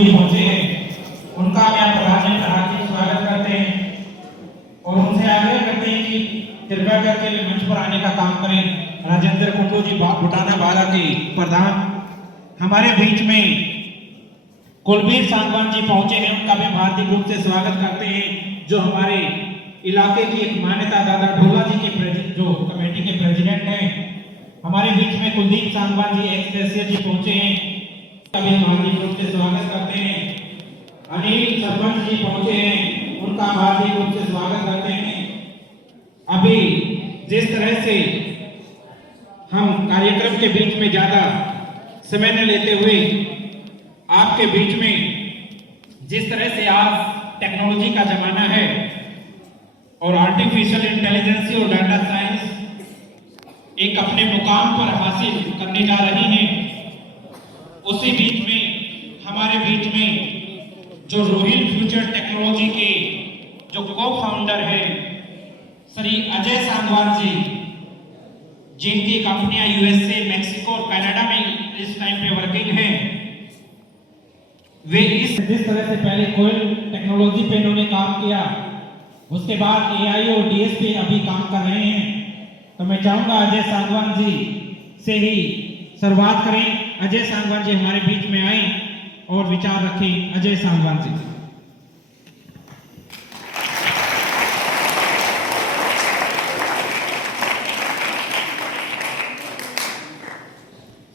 पहुंचे हैं उनका हम यहाँ पर हार्दिक स्वागत करते हैं और उनसे आग्रह करते हैं कि कृपया करके मंच पर आने का काम करें। राजेंद्र कुंडू जी बुटाना बारा के प्रधान हमारे बीच में कुलबीर सांगवान जी पहुंचे हैं, उनका भी हार्दिक रूप से स्वागत करते हैं। जो हमारे इलाके की एक मान्यता दादा ढोला जी के जो कमेटी के प्रेसिडेंट हैं, हमारे बीच में कुलदीप सांगवान जी एक्स जी पहुंचे हैं, कभी हार्दिक रूप से स्वागत करते हैं। अनिल सरपंच जी पहुंचे हैं, उनका हार्दिक रूप से स्वागत करते हैं। अभी जिस तरह से हम कार्यक्रम के बीच में ज्यादा समय न लेते हुए आपके बीच में जिस तरह से आज टेक्नोलॉजी का जमाना है और आर्टिफिशियल इंटेलिजेंस और डाटा साइंस एक अपने मुकाम पर हासिल करने जा रही हैं, उसी बीच में हमारे बीच में जो रोहिल फ्यूचर टेक्नोलॉजी के जो को फाउंडर है श्री अजय सांगवान जी, जिनकी कंपनियां यूएसए, मेक्सिको और कनाडा में इस टाइम पे वर्किंग हैं, वे जिस तरह से पहले कोयल टेक्नोलॉजी पे इन्होंने काम किया, उसके बाद एआई और डीएस पे अभी काम कर रहे हैं। तो मैं चाहूंगा अजय सांगवान जी से ही शुरुआत करें। अजय सांगवान जी हमारे बीच में आए और विचार रखें। अजय सांगवान जी।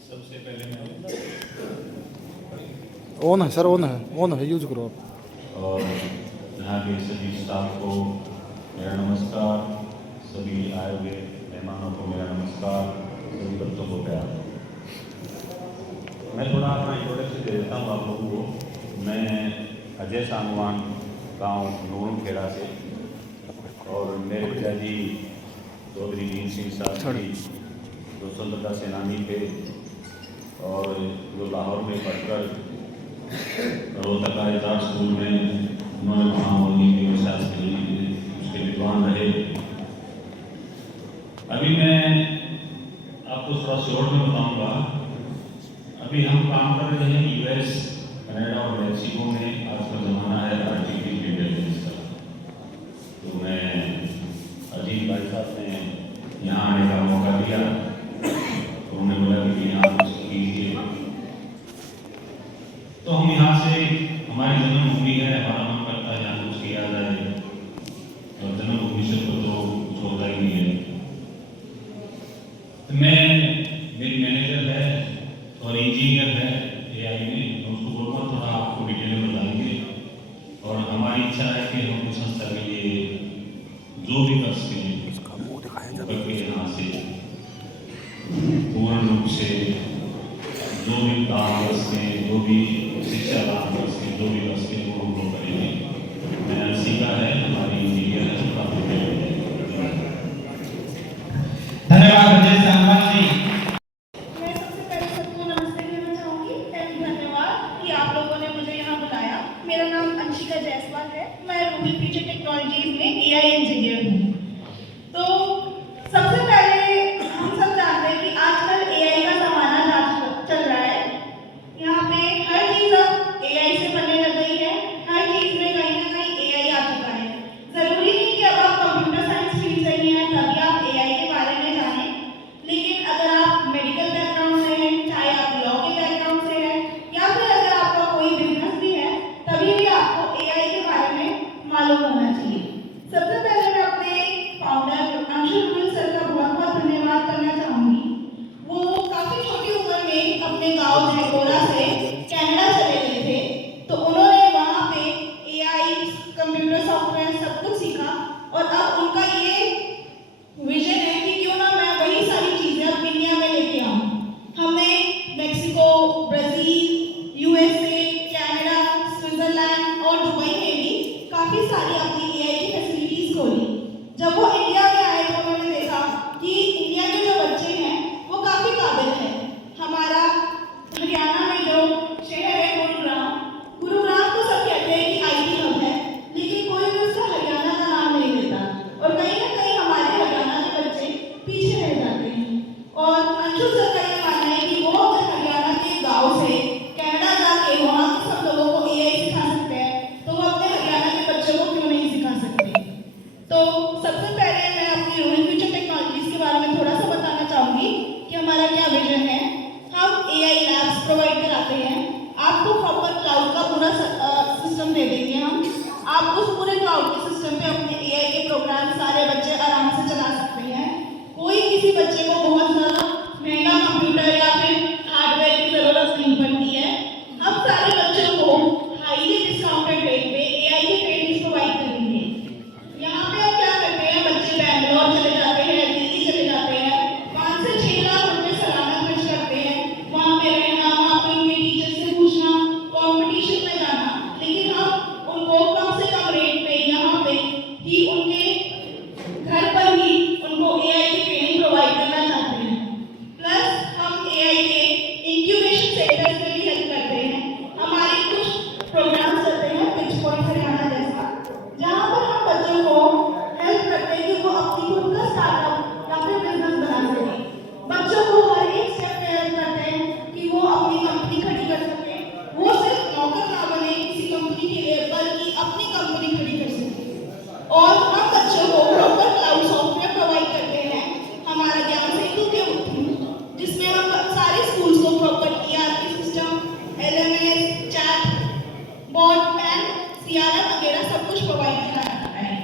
सबसे पहले मैं ऑन है सर, ऑन है, यूज करो आप। और यहाँ के सभी स्टाफ को मेरा नमस्कार, सभी आए हुए मेहमानों को मेरा नमस्कार, सभी बच्चों को प्यार। मैं थोड़ा अपना इंट्रोडक्शन दे देता हूँ आप लोगों को। मैं अजय सांगवान, गांव नून खेड़ा से, और मेरे पिताजी चौधरी भीम सिंह साहब जी जो स्वतंत्रता सेनानी थे और जो लाहौर में पढ़कर रोहतक आजाद स्कूल में उन्होंने महामौली के शास्त्री उसके विद्वान रहे। अभी मैं आपको थोड़ा शॉर्ट में बताऊंगा। अभी हम काम कर रहे हैं यूएस, कनाडा और मेक्सिको में। आज का ज़माना है आर्टिफिशियल इंटेलिजेंस का। तो मैं अजीत भाई साहब ने यहाँ आने का मौका दिया, तो उन्होंने बोला कि यहाँ कुछ कीजिए। तो हम यहाँ से, हमारी जन्मभूमि है, हमारा मन करता है यहाँ कुछ किया जाए, और जन्मभूमि से तो कुछ होता ही नहीं है। तो मैं, मेरी मैनेजर है और इंजीनियर है एआई में, तो उसको बोलूँगा थोड़ा आपको डिटेल में बताएंगे। और हमारी इच्छा है कि हम कुछ संस्था के लिए जो भी कर सकें करके यहाँ से पूर्ण रूप से जो भी काम कर सकें, जो भी शिक्षा लाभ कर सकें, जो भी कर सकें वो हम लोग करेंगे। मैंने सीखा है, हमारी इंजीनियर है, धन्यवाद अजय सांगवान जी। मैं सबसे पहले सबको नमस्ते कहना चाहूँगी। धन्यवाद कि आप लोगों ने मुझे यहाँ बुलाया। मेरा नाम अंशिका जायसवाल है, मैं रोहिल फ्यूचर टेक्नोलॉजीज में एआई इंजीनियर हूँ। तो सबसे पहले हम सब जानते हैं कि आजकल एआई का ज़माना चल रहा है। यहाँ पे हर चीज़ अब एआई से बनने लग गई है। हर चीज़ में कहीं ना कहीं एआई आ चुका है। ज़रूरी नहीं कि अब आप कंप्यूटर साइंस फील्ड से ही हैं तभी आप एआई के बारे में जानें, लेकिन अगर आप मेडिकल बैकग्राउंड से हैं, चाहे आप लॉ के बैकग्राउंड से हैं, या फिर अगर आपका कोई बिजनेस भी है, तभी भी आपको एआई के बारे में मालूम होना चाहिए। सबसे पहले मैं अपने फाउंडर अंशुल सर का आप उस पूरे क्लाउड के सिस्टम पे अपने एआई के प्रोग्राम सारे बच्चे आराम से चला सकते हैं। कोई किसी बच्चे को बहुत ज़्यादा महंगा कंप्यूटर या फिर हार्डवेयर की ज़रूरत नहीं पड़ती है। हम सारे बच्चों को हाईली डिस्काउंटेड रेट पे एआई की ट्रेनिंग प्रोवाइड करेंगे। यहाँ पे अब क्या करते हैं, बच्चे बैंगलोर चले जाते हैं, दिल्ली चले जाते हैं, 5 से 6 लाख रुपए सालाना खर्च करते हैं, वहाँ पे रहना, वहाँ पे उनके टीचर से पूछना, कॉम्पिटिशन में जाना। लेकिन हम उनको कम से कम रेट पे यहाँ पे ही उनके घर पर ही उनको एआई की ट्रेनिंग प्रोवाइड करना चाहते हैं। प्लस हम एआई के इंक्यूबेशन सेंटर्स में भी हेल्प करते हैं। हमारे कुछ प्रोग्राम्स चलते हैं पिच पॉइंट हरियाणा जैसा, जहाँ पर हम बच्चों को हेल्प करते हैं कि वो अपनी खुद का स्टार्टअप या फिर बिजनेस बना सके। बच्चों को हर एक स्टेप पे हेल्प करते हैं कि वो अपनी कंपनी खड़ी कर सके। वो सिर्फ नौकर ना बने किसी कंपनी के लिए, बल्कि अपनी कंपनी खड़ी कर सके। और हम बच्चों को प्रॉपर क्लाउड सॉफ्टवेयर प्रोवाइड करते हैं हमारा ज्ञान सेतु के थ्रू, जिसमें हम सारे स्कूल्स को proper ERP system, LMS, chat bot and CRM वगैरह सब कुछ प्रोवाइड किया जाता है।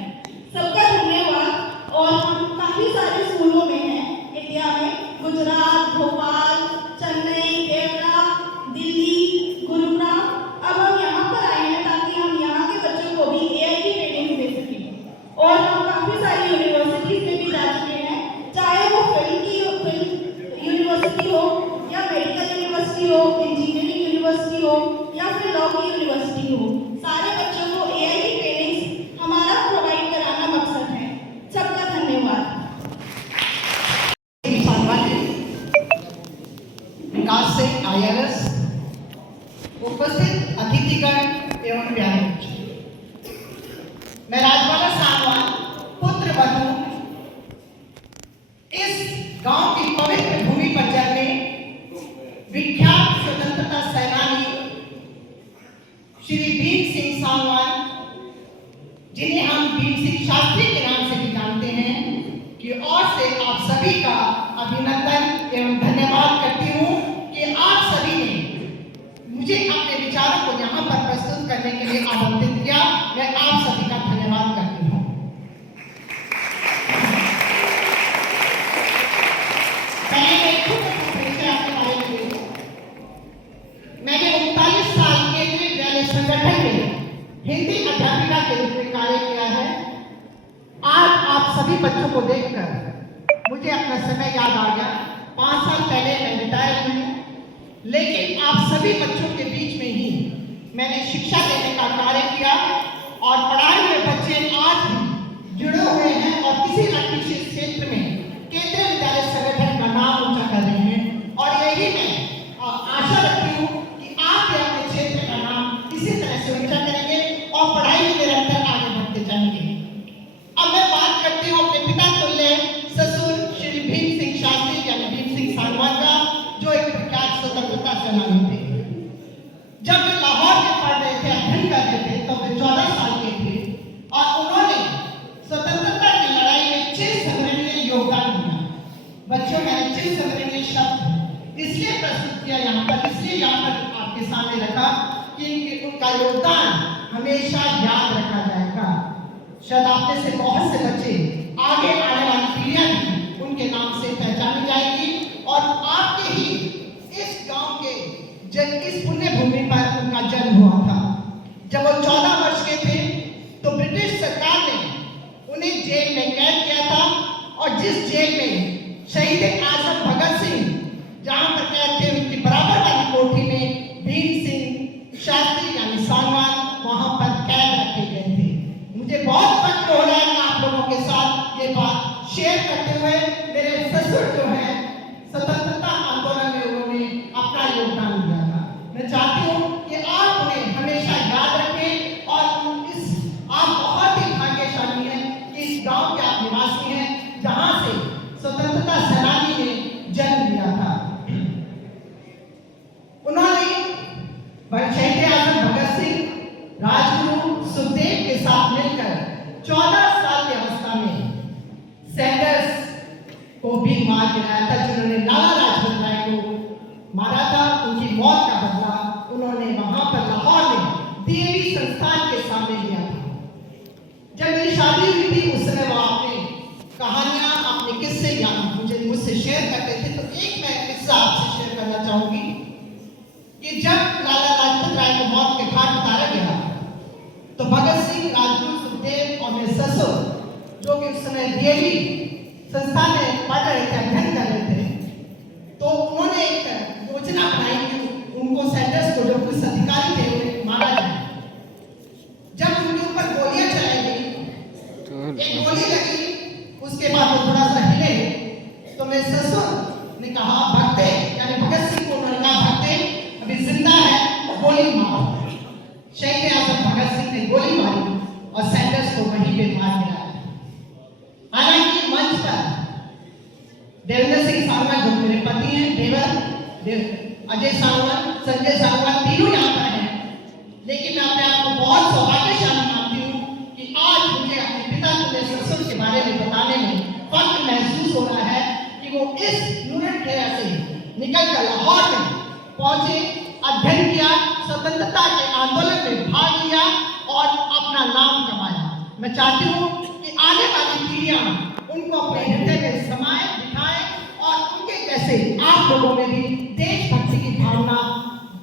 सबका धन्यवाद। और हम काफ़ी सारे स्कूलों में हैं इंडिया में, गुजरात, भोपाल, चेन्नई, केरला, दिल्ली, गुरुग्राम। अब हम यहाँ पर आए हैं ताकि हम यहाँ के बच्चों को भी एआई की ट्रेनिंग दे सकें। और हम काफ़ी सारी यूनिवर्सिटीज़ में भी जा चुके हैं, चाहे वो फिल्म यूनिवर्सिटी हो या मेडिकल यूनिवर्सिटी हो, इंजीनियरिंग यूनिवर्सिटी हो या फिर लॉ की यूनिवर्सिटी हो। सारे बच्चों को एआई की ट्रेनिंग हमारा प्रोवाइड कराना मकसद है। सबका धन्यवाद। विकास से IRS, उपस्थित अतिथिगण एवं प्यारे बच्चे, मैं राजबाला सांगवान पुत्र बधू इस गांव की पवित्र भूमि पर जन्मे विख्यात स्वतंत्रता सेनानी श्री भीम सिंह सांगवान, जिन्हें हम भीम सिंह शास्त्री के नाम से भी जानते हैं, की ओर से आप सभी का अभिनंदन एवं धन्यवाद करती हूँ कि आप सभी ने मुझे अपने विचारों को यहाँ पर प्रस्तुत करने के लिए आमंत्रित किया। मैं आप सभी का धन्यवाद करती हूँ। मैंने 39 साल केंद्रीय विद्यालय संगठन में हिंदी अध्यापिका के रूप में कार्य किया है। आज आप सभी बच्चों को देखकर मुझे अपना समय याद आ गया। 5 साल पहले मैं रिटायर हुई, लेकिन आप सभी बच्चों के बीच में ही मैंने शिक्षा देने का कार्य किया और पढ़ाए हुए बच्चे आज भी जुड़े हुए हैं और किसी न किसी क्षेत्र में केंद्रीय विद्यालय संगठन का नाम ऊंचा कर रहे हैं। और यही मैं आशा रखती हूँ कि आप भी अपने क्षेत्र का नाम इसी तरह से ऊंचा करेंगे और पढ़ाई में निरंतर आगे बढ़ते जाएंगे। अब मैं बात करती हूँ अपने पिता तुल्य ससुर श्री भीम सिंह शास्त्री यानी भीम सिंह सांगवान का, जो एक प्रख्यात स्वतंत्रता सेनानी थे। जब वे लाहौर में पढ़ रहे थे, अध्ययन कर रहे थे, तो वे 14 साल के थे और उन्होंने स्वतंत्रता की लड़ाई में 6 संग्रहणीय योगदान दिया। बच्चों, मैंने 6 संग्रहणीय शब्द इसलिए प्रस्तुत किया यहाँ पर, इसलिए यहाँ पर आपके सामने रखा कि उनका योगदान हमेशा याद रखा जाएगा। शायद आप में से बहुत से बच्चे आगे आने वाली पीढ़ियां भी उनके नाम से पहचानी जाएगी और आपके ही इस गांव के इस पुण्य भूमि पर उनका जन्म हुआ था। जब वो 14 वर्ष के थे तो ब्रिटिश सरकार ने उन्हें जेल में कैद किया था और जिस जेल में शहीद आजम भगत सिंह जहां पर कैद थे, उनकी बराबर वाली कोठी में भीम सिंह शास्त्री यानी सांगवान वहां पर कैद रखे गए थे। मुझे बहुत फख्र हो रहा है आप लोगों के साथ ये बात शेयर करते हुए। मेरे ससुर जो है स्वतंत्रता आंदोलन में उन्होंने अपना योगदान दिया था। मैं चाहती हूँ कि आप उन्हें हमेशा याद रखें और आप बहुत ही भाग्यशाली हैं कि इस गांव के आप निवासी हैं जहां से स्वतंत्रता सेनानी ने जन्म लिया था। उन्होंने शहीद आजम भगत सिंह, राजगुरु सुखदेव के साथ मिलकर 14 साल की अवस्था में सैंडर्स को भी मार गिराया था, जिन्होंने लाला लाजपत राय को मारा था। उनकी मौत का बदला उन्होंने वहां पर लाहौर में डीएवी संस्थान के सामने लिया था। शादी हुई थी उस समय वो अपनी कहानियां, अपने किस्से या मुझसे शेयर करते थे। तो एक मैं किस्सा आपसे शेयर करना चाहूंगी कि जब लाला लाजपत राय को मौत के घाट उतारा गया तो भगत सिंह, राजगुरु, सुखदेव और मेरे ससुर, जो कि उस समय दिल्ली संस्थान में पढ़ रहे थे, अध्ययन कर रहे थे, तो उन्होंने एक योजना बनाई कि उनको सैंडर्स को, जो पुलिस अधिकारी थे, उन्हें मारा जाए। जब उनके ऊपर गोलियां चलाई गई, एक गोली लगी, उसके बाद वो थोड़ा सा हिले, तो मेरे ससुर ने कहा भगते, यानी भगत सिंह को उन्होंने कहा भगते अभी जिंदा है, गोली मारो। शहीद आजम भगत सिंह ने गोली मारी और सैंडर्स को वहीं पे मार गिराया। हालांकि मंच पर देवेंद्र सिंह सांगवान, जो मेरे पति हैं, अजय सांगवान, संजय सांगवान, तीनों यहाँ पर हैं, लेकिन मैं अपने आप को बहुत सौभाग्यशाली मानती हूँ कि आज मुझे अपने पिता तुल्य ससुर के बारे में बताने में फख्र महसूस हो रहा है कि वो इस नूरन खेड़ा से निकलकर लाहौर में पहुंचे, अध्ययन किया, स्वतंत्रता के आंदोलन में भाग लिया और अपना नाम कमाया। मैं चाहती हूँ कि आने वाली पीढ़ियां उनको अपने हृदय में समाए, बिठाएं और उनके जैसे आप लोगों में भी देशभक्ति की भावना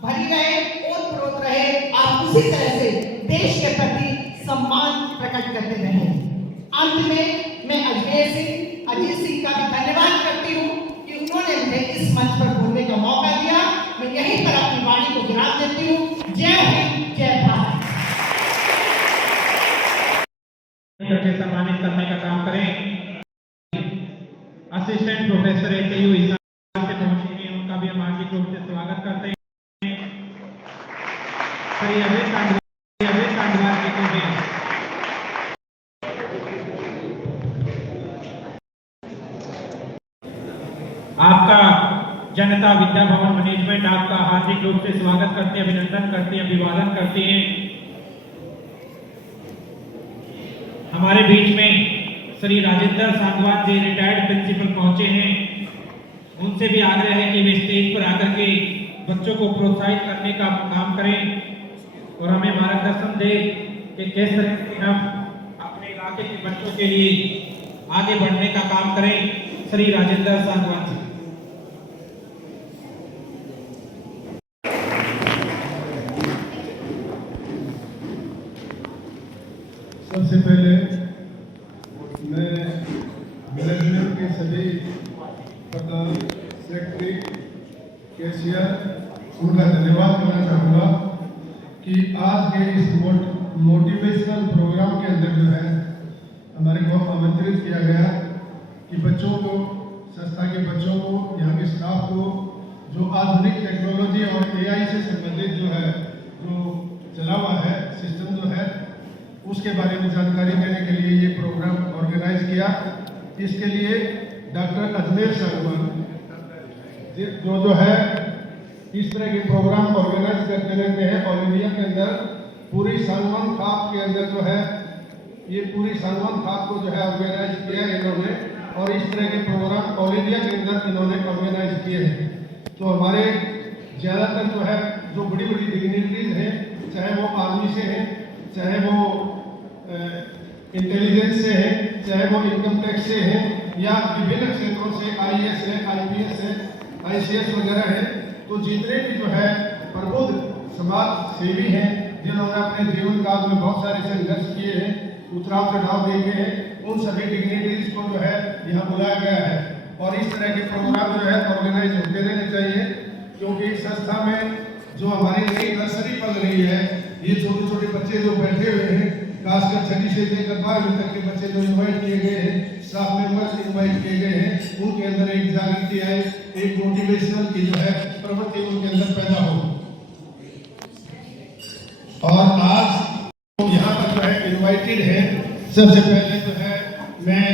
भरी रहे, ओत-प्रोत रहे, आप उसी तरह से देश के प्रति सम्मान प्रकट करते रहें। अंत में मैं अजीत सिंह का भी धन्यवाद करती हूँ कि उन्होंने मुझे इस मंच पर बोलने का मौका दिया। मैं यहीं पर अपनी वाणी को विराम देती हूँ। जय हिंद, जय भारत। करके सम्मानित करने का काम करें। असिस्टेंट प्रोफेसर एचयू इस से पहुंचेंगे, उनका भी हम हार्दिक रूप से स्वागत करते हैं। श्री अभय कांडवाल जी को भी आपका जनता विद्या भवन मैनेजमेंट आपका हार्दिक रूप से स्वागत करते, अभिनंदन करते, अभिवादन करते हैं। हमारे बीच में श्री राजेंद्र सांगवान जी रिटायर्ड प्रिंसिपल पहुंचे हैं। उनसे भी आग्रह है कि वे स्टेज पर आकर के बच्चों को प्रोत्साहित करने का काम करें और हमें मार्गदर्शन दें कि किस तरह से हम अपने इलाके के बच्चों के लिए आगे बढ़ने का काम करें। श्री राजेंद्र सांगवान जी। सबसे पहले मैं मैनेजमेंट के सभी प्रधान, सेक्रेटरी, कैशियर, उनका धन्यवाद करना चाहूँगा कि आज के इस मोटिवेशनल प्रोग्राम के अंदर जो है हमारे को आमंत्रित किया गया कि बच्चों को, संस्था के बच्चों को, यहाँ के स्टाफ को जो आधुनिक टेक्नोलॉजी और AI से संबंधित जो है, जो चला हुआ है सिस्टम जो है, उसके बारे में जानकारी देने के लिए ये प्रोग्राम ऑर्गेनाइज किया। इसके लिए डॉक्टर अजमेर सांगवान जो है इस तरह के प्रोग्राम ऑर्गेनाइज करते रहते हैं ऑल इंडिया के अंदर। पूरी सांगवान खाप के अंदर जो है, ये पूरी सांगवान खाप को जो है ऑर्गेनाइज किया इन्होंने, और इस तरह के प्रोग्राम ऑल इंडिया के अंदर इन्होंने ऑर्गेनाइज किए हैं। तो हमारे ज़्यादातर जो है, जो बड़ी बड़ी डिग्निटरीज हैं, चाहे वो आर्मी से हैं, चाहे वो इंटेलिजेंस से है, चाहे वो इनकम टैक्स से है, या विभिन्न क्षेत्रों से IAS है, IPS है, ICS वगैरह है, तो जितने भी जो है प्रबुद्ध समाज सेवी हैं, जिन्होंने अपने जीवन काल में बहुत सारे संघर्ष किए हैं, उतराव चढ़ाव देखे हैं, उन सभी डिग्निटरीज को जो है यहाँ बुलाया गया है। और इस तरह के प्रोग्राम जो है ऑर्गेनाइज होते रहने चाहिए, क्योंकि संस्था में जो हमारी नई नर्सरी पल रही है, ये छोटे छोटे बच्चे जो बैठे हुए हैं, खासकर 6वीं से लेकर 12वीं तक के बच्चे जो इन्वाइट किए गए हैं, स्टाफ मेंबर्स इन्वाइट किए गए हैं, उनके अंदर एक जागृति आए, एक मोटिवेशनल की जो है प्रवृत्ति उनके अंदर पैदा हो। और आज यहाँ पर जो है इन्वाइटेड है, सबसे पहले जो है मैं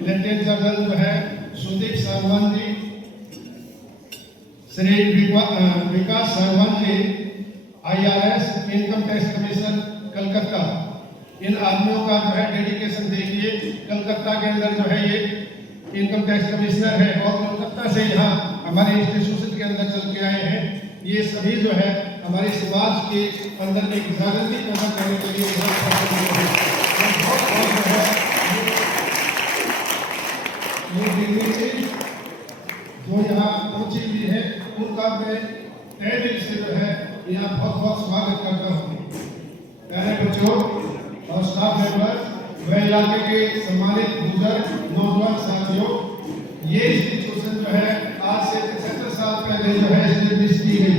लेफ्टिनेंट जनरल जो है Sudeep Sangwan ji, Shri Vikas Sangwan ji, IRS income tax commissioner Calcutta, इन आदमियों का जो है डेडिकेशन देखिए। कलकत्ता के अंदर जो है ये इनकम टैक्स कमिश्नर है और कलकत्ता से यहाँ हमारे इंस्टीट्यूशन के अंदर चल के आए हैं। ये सभी जो है हमारे समाज के अंदर एक जागृति पैदा करने के लिए बहुत बहुत जो है ये डिग्री थी जो यहाँ पहुंची हुई है, उनका मैं तहे दिल से जो है यहाँ बहुत बहुत स्वागत करता हूँ। प्यारे बच्चों और स्टाफ मेंबर, वह इलाके के सम्मानित बुजुर्ग नौजवान साथियों, ये इंस्टीट्यूशन जो है आज से 75 साल पहले जो है स्टैब्लिश की गई।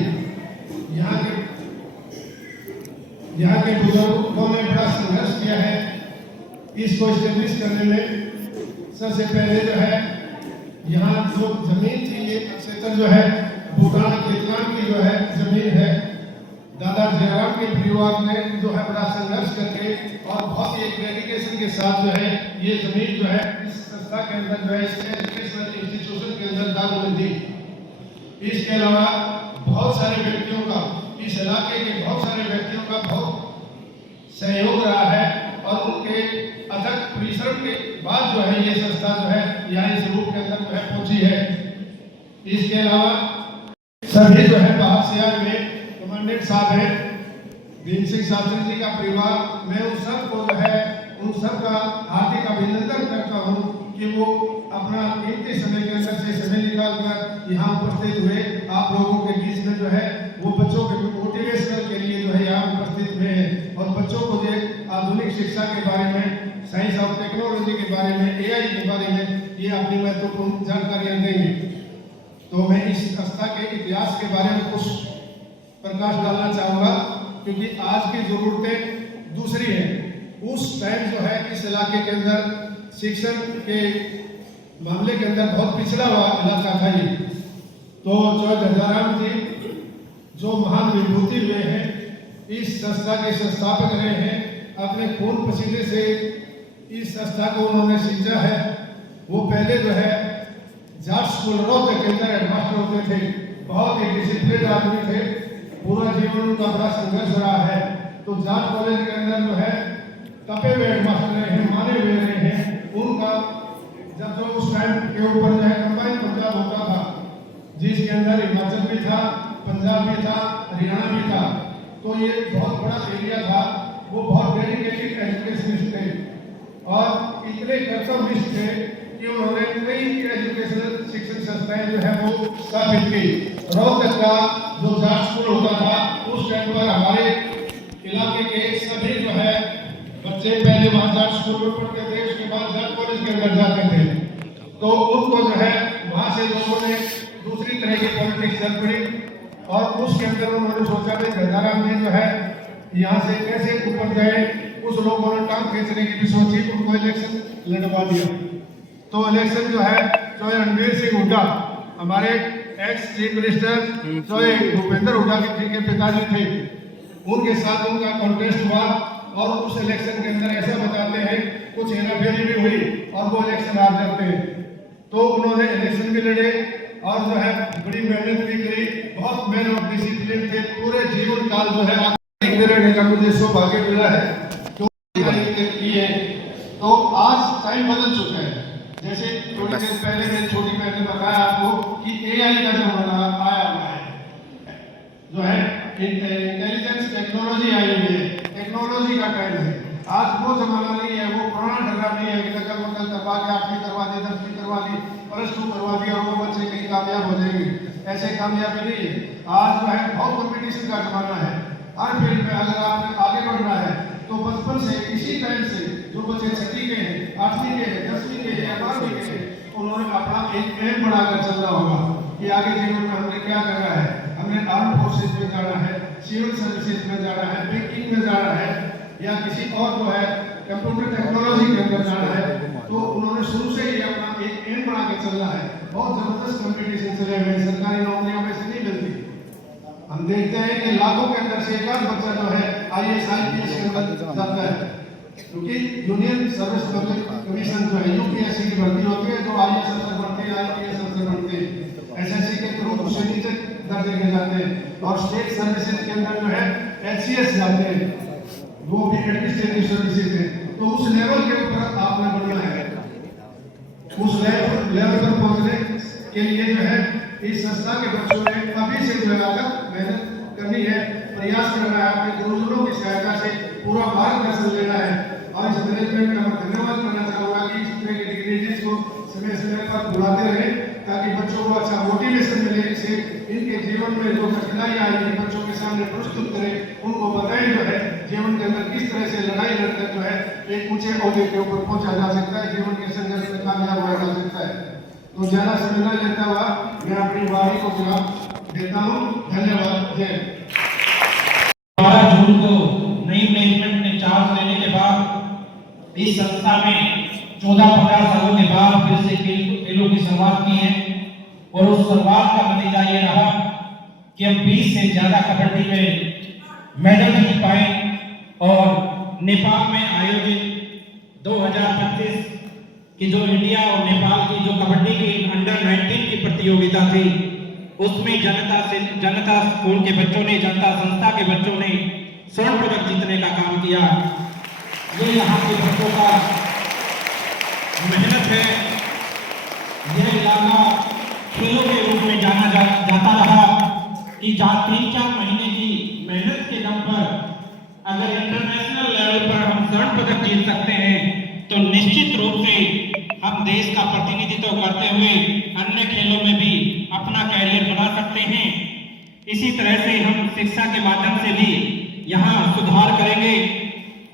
यहाँ के बुजुर्गों ने बड़ा संघर्ष किया है इसको स्टैब्लिश करने में। सबसे पहले जो है यहाँ जो जमीन थी, ये क्षेत्र जो है भूटान केतलान की जो है जमीन है। दादा जयराम के परिवार ने जो है बड़ा संघर्ष करके और बहुत ही एक डेडिकेशन के साथ जो है ये जमीन जो है इस संस्था के अंदर जो है इस एजुकेशनल इंस्टीट्यूशन के अंदर दान दी। इसके अलावा बहुत सारे व्यक्तियों का, इस इलाके के बहुत सारे व्यक्तियों का बहुत सहयोग रहा है और उनके अथक परिश्रम के बाद जो है ये संस्था जो है यहाँ इस रूप के अंदर जो है पहुंची है। इसके अलावा सभी जो है बाहर से आए हुए कमांडेंट साहब हैं, भीम सिंह शास्त्री जी का परिवार, मैं उन सब को जो है उन सब का हार्दिक अभिनंदन करता हूँ कि वो अपना कीमती समय के अंदर से समय निकाल कर यहाँ उपस्थित हुए। आप लोगों के बीच में जो है वो बच्चों के मोटिवेशन के लिए जो है यहाँ उपस्थित हुए हैं और बच्चों को जो आधुनिक शिक्षा के बारे में, साइंस और टेक्नोलॉजी के बारे में, AI के बारे में ये अपनी महत्वपूर्ण जानकारियाँ देंगे। तो मैं इस संस्था के इतिहास के बारे में कुछ प्रकाश डालना चाहूँगा क्योंकि आज की जरूरतें दूसरी हैं। उस टाइम जो है इस इलाके के अंदर शिक्षण के मामले के अंदर बहुत पिछड़ा हुआ इलाका था ये। तो जो गजाराम जी जो महान विभूति हुए हैं, इस संस्था के संस्थापक रहे हैं, अपने खून पसीने से इस संस्था को उन्होंने सींचा है। वो पहले जो है जाट स्कूल रोहतक के अंदर हेडमास्टर होते थे, बहुत ही डिसिप्लिन आदमी थे, पूरा जीवन उनका बड़ा संघर्ष रहा है। तो जाट कॉलेज के अंदर जो है तपे हुए हेडमास्टर रहे हैं, माने हुए रहे हैं। उनका जब जो उस टाइम के ऊपर जो है कंबाइन पंजाब होता था, जिसके अंदर हिमाचल भी था, पंजाब भी था, हरियाणा भी था, तो ये बहुत बड़ा एरिया था। वो बहुत डेडिकेटेड एजुकेशनिस्ट थे और इतने कर्तव्यनिष्ठ थे कि उन्होंने कई एजुकेशनल शिक्षण संस्थाएं जो है वो स्थापित की। रोहतक का जो जाट स्कूल होता था, उस टाइम पर हमारे इलाके के सभी जो है बच्चे पहले वहाँ जाट स्कूल में पढ़ते थे, उसके बाद जाट कॉलेज के अंदर जाते थे। तो उनको जो है वहाँ से लोगों ने दूसरी तरह की पॉलिटिक्स चल पड़ी और उसके अंदर उन्होंने सोचा कि गजाराम ने जो है यहाँ से कैसे ऊपर जाए। उस लोगों ने टांग खींचने की भी सोची, उनको इलेक्शन लड़वा दिया। तो इलेक्शन जो है जो रणवीर सिंह हुड्डा, हमारे एक्स चीफ मिनिस्टर जो भूपेंद्र हुड्डा के पिताजी थे, उनके साथ उनका कॉन्टेस्ट हुआ और उस इलेक्शन के अंदर ऐसा बताते हैं कुछ हेराफेरी भी हुई और वो इलेक्शन हार जाते हैं। तो उन्होंने इलेक्शन भी लड़े और जो है बड़ी मेहनत भी करी, बहुत मैन ऑफ डिसिप्लिन थे। पूरे जीवन काल जो है रहने का मुझे सौभाग्य मिला है की है। तो आज टाइम बदल चुका है। जैसे थोड़ी देर पहले मेरी छोटी बहन ने बताया आपको कि AI का जमाना आया हुआ है, जो है इंटेलिजेंस टेक्नोलॉजी आई हुई है, टेक्नोलॉजी का टाइम है। आज वो जमाना नहीं है, वो पुराना ढर्रा नहीं है कि नकल वकल करवा के 8वीं करवा दी, 10वीं करवा दी, +2 करवा दी और वो बच्चे कहीं कामयाब हो जाएंगे। ऐसे कामयाबी नहीं है। आज जो है बहुत कंपटीशन का जमाना है। हर फील्ड में अगर आपने आगे बढ़ना है तो बचपन से इसी टाइम से जो बच्चे 6वीं के हैं, 8वीं के हैं, 10वीं के हैं, 12वीं के हैं, उन्होंने अपना एक एम बनाकर चलना होगा कि आगे जीवन में हमने क्या करना है। हमने आर्म फोर्सेज में जाना है, सिविल सर्विसेज में जाना है, बैंकिंग में जाना है या किसी और जो है कंप्यूटर टेक्नोलॉजी के अंदर जाना है। तो उन्होंने शुरू से ही अपना एक एम बना के चलना है। बहुत जबरदस्त कंपटीशन चले हुए, सरकारी नौकरियां में से नहीं मिलती। हम देखते हैं कि लाखों के अंदर से एक बच्चा जो है IAS IPS के अंदर जाता है, क्योंकि यूनियन सर्विस कमीशन जो है UPSC की भर्ती होती है, जो IAS अफसर बनते हैं, IPS अफसर बनते हैं, SSC के थ्रू उससे नीचे दर्जे के जाते हैं और स्टेट सर्विसेज के अंदर जो है HCS जाते हैं, वो भी एडमिनिस्ट्रेटिव सर्विसेज है। तो उस लेवल के ऊपर आपने बढ़ना है। उस लेवल पर पहुंचने के लिए जो है इस संस्था के बच्चों ने अभी से लगाकर मेहनत करनी है, प्रयास करना है, अपने गुरुजनों की सहायता से पूरा मार्गदर्शन लेना है और इस को अच्छा मोटिवेशन मिले, इसे इनके जीवन में जो कठिनाइयाँ आएंगी बच्चों के सामने प्रस्तुत करें, उनको बताएं जो है जीवन के अंदर किस तरह से लड़ाई लड़कर जो है एक ऊंचे ओहदे के ऊपर पहुंचा जा सकता है, जीवन के संघर्ष में कामयाब होया जा सकता है। तो ज्यादा समय न लेता हुआ मैं अपनी वाणी को जवाब देता हूँ। धन्यवाद। जय 12 जून को नई मैनेजमेंट ने चार्ज लेने के बाद इस संस्था में 14-15 सालों के बाद फिर से खेलों की शुरुआत की है और उस शुरुआत का नतीजा ये रहा कि हम 20 से ज्यादा कबड्डी में मेडल जीत पाए और नेपाल में आयोजित 2025 की जो इंडिया और नेपाल की जो कबड्डी की अंडर 19 की प्रतियोगिता थी उसमें जनता स्कूल के बच्चों ने, जनता संस्था के बच्चों ने स्वर्ण पदक जीतने का काम किया। ये यहाँ के बच्चों का मेहनत है। यह इलाका खेलों के रूप में जाना जाता रहा कि जहाँ 3-4 महीने की मेहनत के दम पर अगर इंटरनेशनल लेवल पर हम स्वर्ण पदक जीत सकते हैं तो निश्चित रूप से हम देश का प्रतिनिधित्व करते हुए अन्य खेलों में भी अपना कैरियर बना सकते हैं। इसी तरह से हम शिक्षा के माध्यम से भी यहाँ सुधार करेंगे।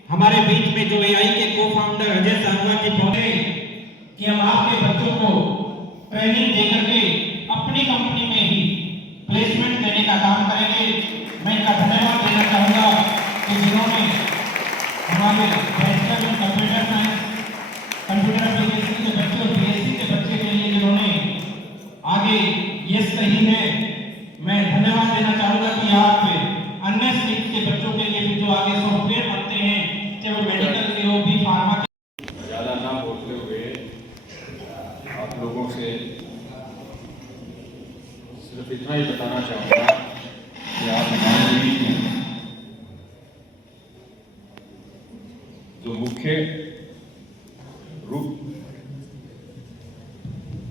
हमारे बीच में जो एआई के को फाउंडर अजय सांगवान जी पहुंचे कि हम आपके बच्चों को ट्रेनिंग देकर के अपनी कंपनी में ही प्लेसमेंट देने का काम करेंगे। मैं इनका धन्यवाद देना चाहूँगा कि जिन्होंने हमारे bachelor in computer science, computer application के बच्चे और बीएससी के बच्चे के लिए जिन्होंने आगे ये सही है, मैं धन्यवाद देना चाहूँगा कि आप अन्य स्ट्रीम के बच्चों के लिए भी जो आगे सॉफ्टवेयर बनते हैं, चाहे वो मेडिकल के हो, भी फार्मा के। ज़्यादा ना बोलते हुए आप लोगों से सिर्फ इतना ही बताना चाहूँगा कि आप हमारे बीच में जो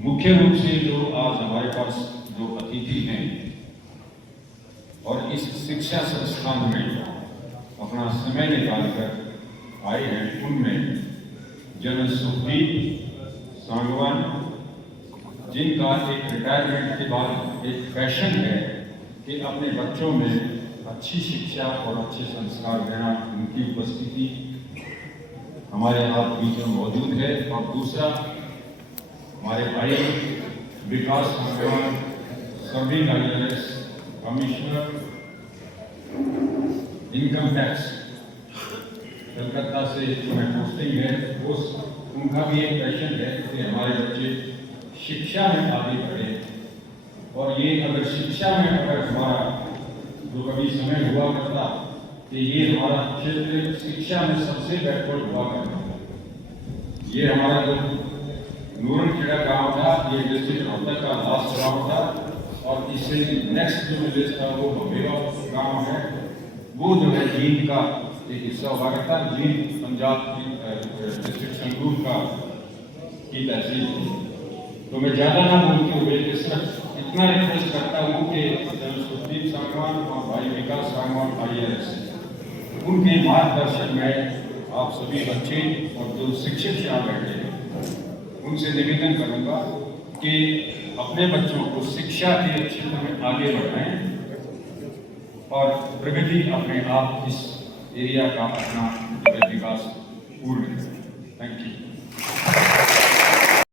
मुख्य रूप से जो आज हमारे पास जो अतिथि हैं और इस शिक्षा संस्थान में अपना समय निकालकर आए हैं, उनमें जनरल सुखदीप सांगवान, जिनका एक रिटायरमेंट के बाद एक पैशन है कि अपने बच्चों में अच्छी शिक्षा और अच्छे संस्कार देना, उनकी उपस्थिति हमारे आप बीच में मौजूद है। और दूसरा हमारे भाई Vikas Sangwan, serving IRS commissioner income tax Calcutta से उन्हें पोस्टिंग है, उनका भी एक पैशन है कि हमारे बच्चे शिक्षा में आगे बढ़े। और ये अगर शिक्षा में अगर हमारा जो कभी समय हुआ करता कि ये हमारा क्षेत्र शिक्षा में सबसे बैकवर्ड हुआ करता, ये हमारा जो नूरनखेड़ा गांव था, ये डिस्ट्रिक्ट रोहतक का लास्ट गांव था और इससे नेक्स्ट जो विलेज था वो बमेवा गांव है, वो जो है जींद का एक हिस्सा हुआ करता। जींद पंजाब की डिस्ट्रिक्ट संगरूर का की तहसील थी। तो मैं ज़्यादा ना बोलते हुए सिर्फ इतना रिक्वेस्ट करता हूँ कि जनरल सुखदीप सांगवान और भाई विकास सांगवान IRS, उनके मार्गदर्शन में आप सभी बच्चे और जो शिक्षक यहाँ बैठे हैं उनसे निवेदन करूँगा कि अपने बच्चों को शिक्षा के क्षेत्र में आगे बढ़ाएं और प्रगति अपने आप इस एरिया का अपना विकास पूर्ण करें। Thank you.